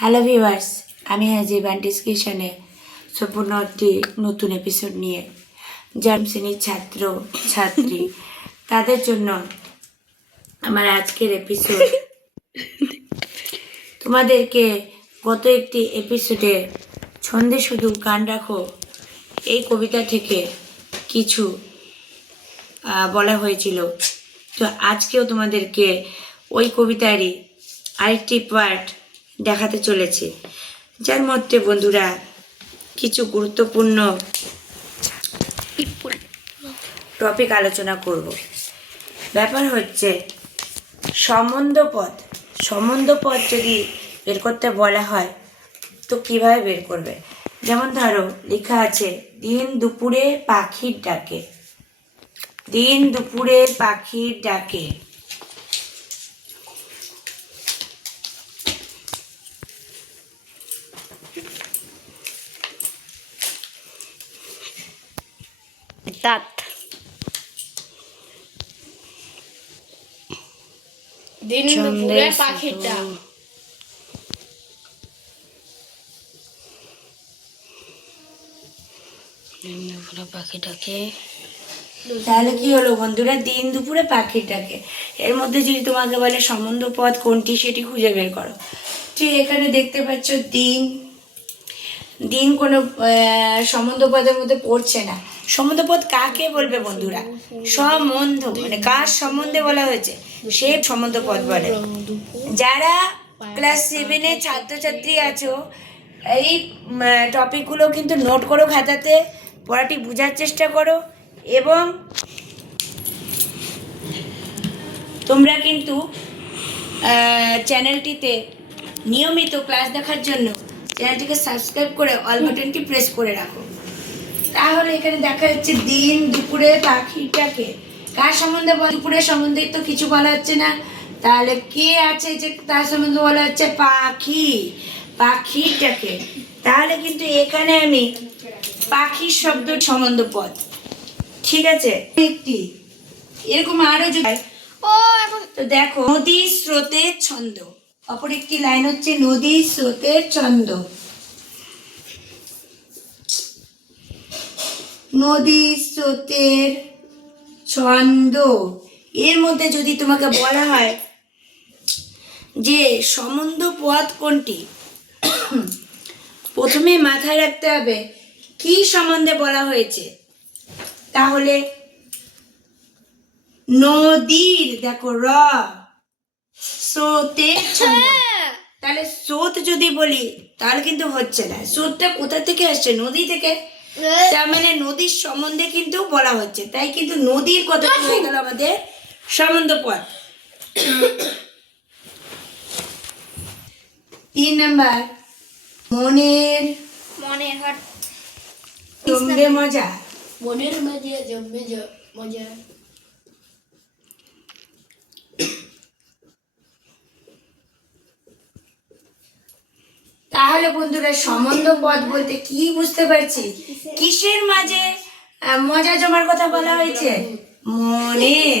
Hello viewers, আমি হাজি বান্টিস কিশনে সম্পূর্ণ একটি নতুন এপিসোড নিয়ে যার শ্রেণীর ছাত্র ছাত্রী তাদের জন্য আমার আজকের এপিসোড। তোমাদেরকে গত একটি এপিসোডে ছন্দে শুধু কান রাখো এই কবিতা থেকে কিছু বলা হয়েছিল। তো আজকেও তোমাদেরকে ওই কবিতারই আরেকটি পার্ট দেখাতে চলেছে, যার মধ্যে বন্ধুরা কিছু গুরুত্বপূর্ণ টপিক আলোচনা করব। ব্যাপার হচ্ছে সম্বন্ধ পদ যদি বের করতে বলা হয় তো কিভাবে বের করবে। যেমন ধরো লেখা আছে দিন দুপুরে পাখির ডাকে, দিন দুপুরে পাখির ডাকে। দাঁত দিন দুপুরে পাখিটা পাখিটাকে তাহলে কি হলো বন্ধুরা, দিন দুপুরে পাখির ডাকে। এর মধ্যে যদি তোমাকে বলে সম্বন্ধ পদ কোনটি সেটি খুঁজে বের করো। ঠিক এখানে দেখতে পাচ্ছ দিন, দিন কোনো সম্বন্ধ পদের মধ্যে পড়ছে না। সম্বন্ধ পদ কাকে বলবে বন্ধুরা? সম্বন্ধ মানে কার সম্বন্ধে বলা হয়েছে সে সম্বন্ধ পদ বলে। যারা ক্লাস 7-এ ছাত্রছাত্রী আছো এই টপিকগুলো কিন্তু নোট করো, খাতাতে পড়াটি বোঝার চেষ্টা করো এবং তোমরা কিন্তু চ্যানেলটিতে নিয়মিত ক্লাস দেখার জন্য চ্যানেলটিকে সাবস্ক্রাইব করে অল বাটনটি প্রেস করে রাখো। তাহলে এখানে দেখা যাচ্ছে দিন দুপুরে পাখিটাকে কার সম্বন্ধে দুপুরের সম্বন্ধে তো কিছু বলা হচ্ছে না, তাহলে কে আছে যে তার সম্বন্ধে বলা হচ্ছে পাখি, পাখিটাকে। তাহলে কিন্তু এখানে আমি পাখির শব্দ সম্বন্ধ পদ, ঠিক আছে। একটি এরকম আরো যদি তো দেখো নদী স্রোতের ছন্দ, অপর একটি লাইন হচ্ছে নদী স্রোতের ছন্দ, নদী স্রোতের ছন্দ। এর মধ্যে যদি তোমাকে বলা হয় যে সম্বন্ধ পদ কোনটি, প্রথমে মাথায় রাখতে হবে কি সম্বন্ধে বলা হয়েছে। তাহলে নদীর, দেখো র স্রোতের ছন্দ, তাহলে স্রোত যদি বলি তাহলে কিন্তু হচ্ছে না। স্রোতটা কোথা থেকে আসছে? নদী থেকে। তার মানে নদীর সম্বন্ধে কিন্তু বলা হচ্ছে, তাই কিন্তু নদীর কথা হয়ে গেল আমাদের সম্বন্ধ পদ। 3 নাম্বার মনের জমবে মজা, মনের মাঝে জমবে মজা। তাহলে বন্ধুরা সম্বন্ধ পদ বলতে কি বুঝতে পারছি? কিসের মাঝে মজা জমার কথা বলা হয়েছে? মনের।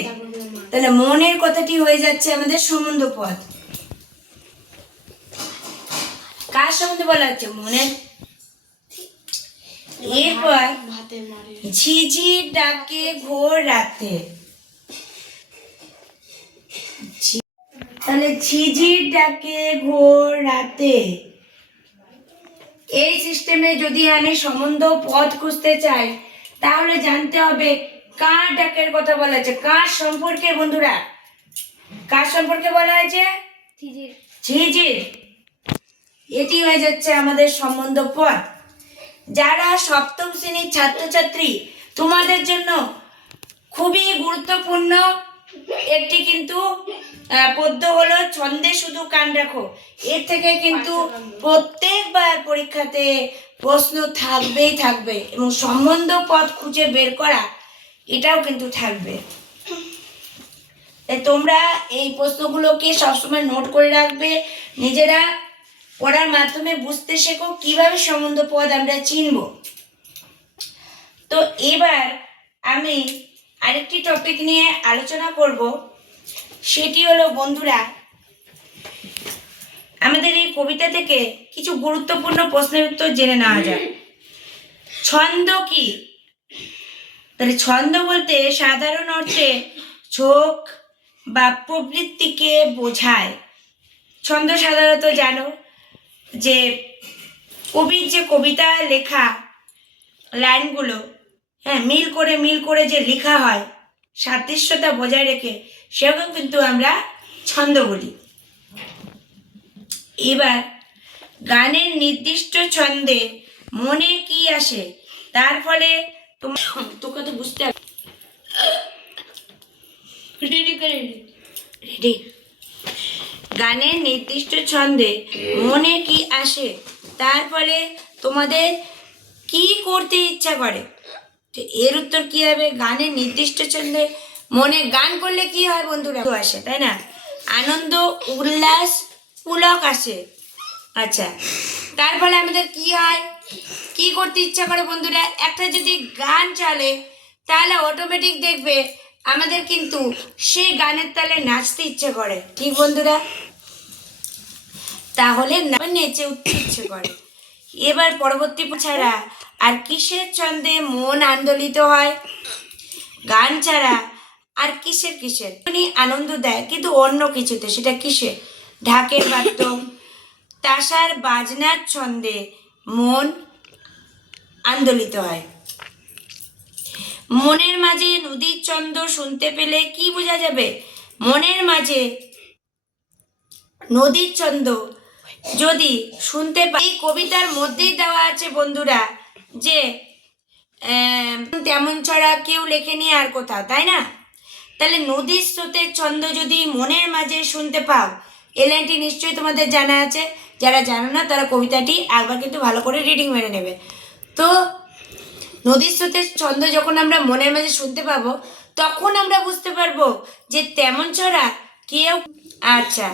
তাহলে মনের কথাটি হয়ে যাচ্ছে আমাদের সম্বন্ধ পদ। কার সম্বন্ধে বলা হচ্ছে? মনের। এরপর ঝিঝির ডাকে ঘোর রাতে, তাহলে ঝিঝির ডাকে ঘোর রাতে। এই সিস্টেমে যদি আমি সম্বন্ধ পদ খুঁজতে চাই তাহলে জানতে হবে কার ডাকের কথা বলা হয়েছে, কার সম্পর্কে বন্ধুরা, কার সম্পর্কে বলা হয়েছে? ঝিঝির। এটি হয়ে যাচ্ছে আমাদের সম্বন্ধ পদ। যারা সপ্তম শ্রেণীর ছাত্রছাত্রী তোমাদের জন্য খুবই গুরুত্বপূর্ণ একটি কিন্তু পদ্য হলো ছন্দে শুধু কান রাখো। এর থেকে কিন্তু প্রত্যেকবার পরীক্ষাতে প্রশ্ন থাকবেই থাকবে এবং সম্বন্ধ পদ খুঁজে বের করা এটাও কিন্তু থাকবে। তাই তোমরা এই প্রশ্নগুলোকে সবসময় নোট করে রাখবে, নিজেরা পড়ার মাধ্যমে বুঝতে শেখো কিভাবে সম্বন্ধ পদ আমরা চিনব। তো এবার আমি আরেকটি টপিক নিয়ে আলোচনা করব, সেটি হলো বন্ধুরা আমাদের এই কবিতা থেকে কিছু গুরুত্বপূর্ণ প্রশ্নের উত্তর জেনে নেওয়া যাক। ছন্দ কি? তাহলে ছন্দ বলতে সাধারণ অর্থে ঝোঁক বা প্রবৃত্তিকে বোঝায়। ছন্দ সাধারণত জানো যে কবির যে কবিতা লেখা লাইনগুলো, হ্যাঁ, মিল করে যে লেখা হয় সাদৃশ্যতা বজায় রেখে, সেরকম কিন্তু আমরা ছন্দ বলি। এবার গানের নির্দিষ্ট ছন্দে মনে কি আসে, তার ফলে তোকে তো বুঝতে হবে। রেডি? গানের নির্দিষ্ট ছন্দে মনে কি আসে, তার ফলে তোমাদের কি করতে ইচ্ছা করে। তো এর উত্তর কি হবে? গানের নির্দিষ্ট ছন্দে মনে গান করলে কি হয় বন্ধুরা? আসে, তাই না? আনন্দ, উল্লাস, পুলক আসে। আচ্ছা, তার ফলে আমাদের কি হয়, কি করতে ইচ্ছা করে বন্ধুরা? একটা যদি গান চলে তাহলে অটোমেটিক দেখবে আমাদের কিন্তু সেই গানের তালে নাচতে ইচ্ছে করে, ঠিক বন্ধুরা? তাহলে নেচে উঠতে ইচ্ছে করে। এবার পরবর্তী ছাড়া আর কিসের ছন্দে মন আন্দোলিত হয়? গান ছাড়া আর কিসের আনন্দ দেয় কিন্তু অন্য কিছুতে, সেটা কিসে? ঢাকের বাদ্য, তাসার বাজনার ছন্দে মন আন্দোলিত হয়। মনের মাঝে নদীর ছন্দ শুনতে পেলে কি বোঝা যাবে? মনের মাঝে নদীর ছন্দ যদি শুনতে পাই, কবিতার মধ্যেই দেওয়া আছে বন্ধুরা যে তেমন ছড়া কেউ লেখেনি আর কোথাও, তাই না? তাহলে নদীর স্রোতের ছন্দ যদি মনের মাঝে শুনতে পাও, এই লাইনটি নিশ্চয়ই তোমাদের জানা আছে। যারা জানো না তারা কবিতাটি একবার কিন্তু ভালো করে রিডিং মেরে নেবে। তো নদীর স্রোতের ছন্দ যখন আমরা মনের মাঝে শুনতে পাবো, তখন আমরা বুঝতে পারবো যে তেমন ছড়া কেউ। আচ্ছা,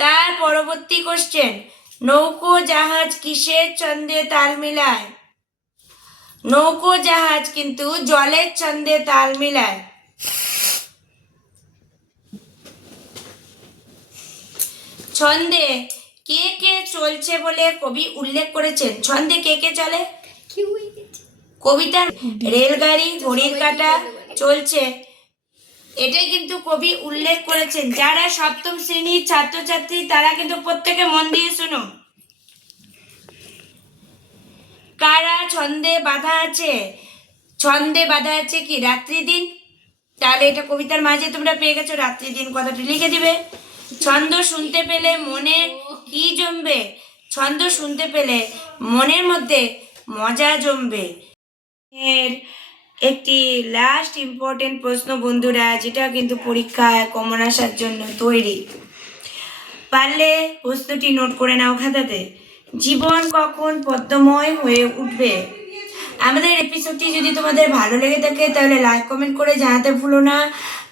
তার পরবর্তী কোশ্চেন, নৌকো জাহাজ কিসের ছন্দে তাল মিলায়? নৌকো জাহাজ কিন্তু জলের ছন্দে তাল মিলায়। ছন্দে কে কে চলছে বলে কবি উল্লেখ করেছেন? ছন্দে কে কে চলে? কবিতার রেলগাড়ি, ঘড়ির কাঁটা চলছে, এটাই কিন্তু কবি উল্লেখ করেছেন। যারা সপ্তম শ্রেণীর ছাত্রছাত্রী তারা কিন্তু প্রত্যেকে মন দিয়ে শুনো। কারা ছন্দে বাঁধা আছে? ছন্দে বাঁধা আছে কি? রাত্রি দিন। তাহলে এটা কবিতার মাঝে তোমরা পেয়ে গেছো, রাত্রি দিন কথাটি লিখে দিবে। ছন্দ শুনতে পেলে মনে কি জমবে? ছন্দ শুনতে পেলে মনের মধ্যে মজা জমবে। এর একটি লাস্ট ইম্পর্টেন্ট প্রশ্ন বন্ধুরা, যেটা কিন্তু পরীক্ষায় কমন আসার জন্য তৈরি, পারলে প্রশ্নটি নোট করে নাও খাতাতে। জীবন কখন পদ্মময় হয়ে উঠবে? আমাদের এপিসোডটি যদি তোমাদের ভালো লেগে থাকে তাহলে লাইক কমেন্ট করে জানাতে ভুলো না।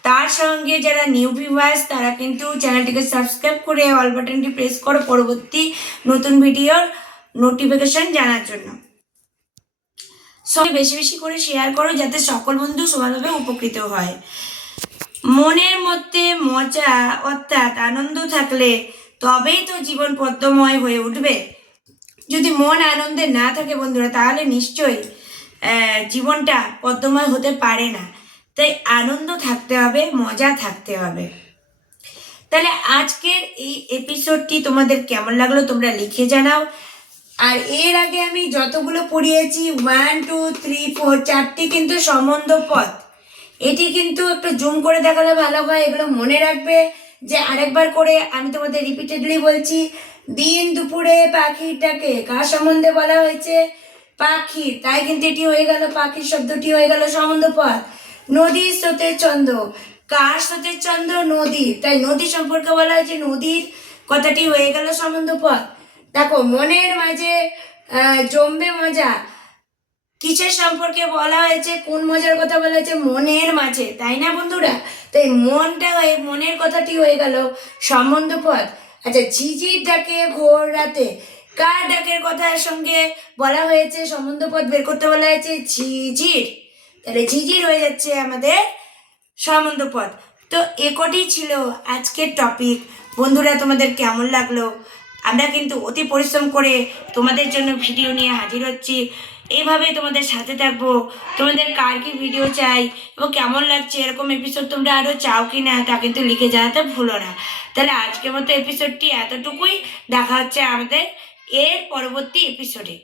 তার সঙ্গে যারা নিউ ভিউয়ার্স তারা কিন্তু চ্যানেলটিকে সাবস্ক্রাইব করে অল বাটনটি প্রেস করো পরবর্তী নতুন ভিডিওর নোটিফিকেশন জানার জন্য। সবাই বেশি বেশি করে শেয়ার করো যাতে সকল বন্ধু সমানভাবে উপকৃত হয়। মনের মধ্যে মজা অর্থাৎ আনন্দ থাকলে তবেই তো জীবন পদ্মময় হয়ে উঠবে। যদি মন আনন্দে না থাকে বন্ধুরা, তাহলে নিশ্চয়ই জীবনটা পদ্মময় হতে পারে না। তাই আনন্দ থাকতে হবে, মজা থাকতে হবে। তাহলে আজকের এই এপিসোডটি তোমাদের কেমন লাগলো তোমরা লিখে জানাও। আর এর আগে আমি যতগুলো পড়িয়েছি 1 2 3 4 চারটি কিন্তু সম্বন্ধ পদ। এটি কিন্তু একটু জুম করে দেখালে ভালো হয়, এগুলো মনে রাখবে। যে আরেকবার করে আমি তোমাদের রিপিটেডলি বলছি, দিন দুপুরে পাখির ডাকে কার সম্বন্ধে বলা হয়েছে? পাখি, তাই কিন্তু এটি হয়ে গেল, পাখির শব্দটি হয়ে গেল সম্বন্ধ পদ। নদীর স্রোতের ছন্দ, কার স্রোতের ছন্দ? নদীর, তাই নদী সম্পর্কে বলা হয়েছে, নদীর কথাটি হয়ে গেল সম্বন্ধ পদ। দেখো, মনের মাঝে জমবে মজা, কিসের সম্পর্কে বলা হয়েছে? কোন মজার কথা বলা হয়েছে? মনের মাঝে, তাই না বন্ধুরা? তাই মনটা হয়ে মনের কথাটি হয়ে গেল সম্বন্ধ পদ। আচ্ছা, ঝিঝির ডাকে ঘোর রাতে, কার ডাকের কথার সঙ্গে বলা হয়েছে? সম্বন্ধ পদ বের করতে বলা হয়েছে ঝিঝির, তাহলে ঝিঝির হয়ে যাচ্ছে আমাদের সম্বন্ধ পদ। তো একটি ছিল আজকের টপিক বন্ধুরা, তোমাদের কেমন লাগলো আমরা কিন্তু অতি পরিশ্রম করে তোমাদের জন্য ভিডিও নিয়ে হাজির হচ্ছি। এইভাবেই তোমাদের সাথে থাকবো। তোমাদের কার কি ভিডিও চাই এবং কেমন লাগছে, এরকম এপিসোড তোমরা আরও চাও কি না তা কিন্তু লিখে জানাতে ভুলো না। তাহলে আজকের মতো এপিসোডটি এতটুকুই। দেখা হচ্ছে আমাদের এর পরবর্তী এপিসোডে।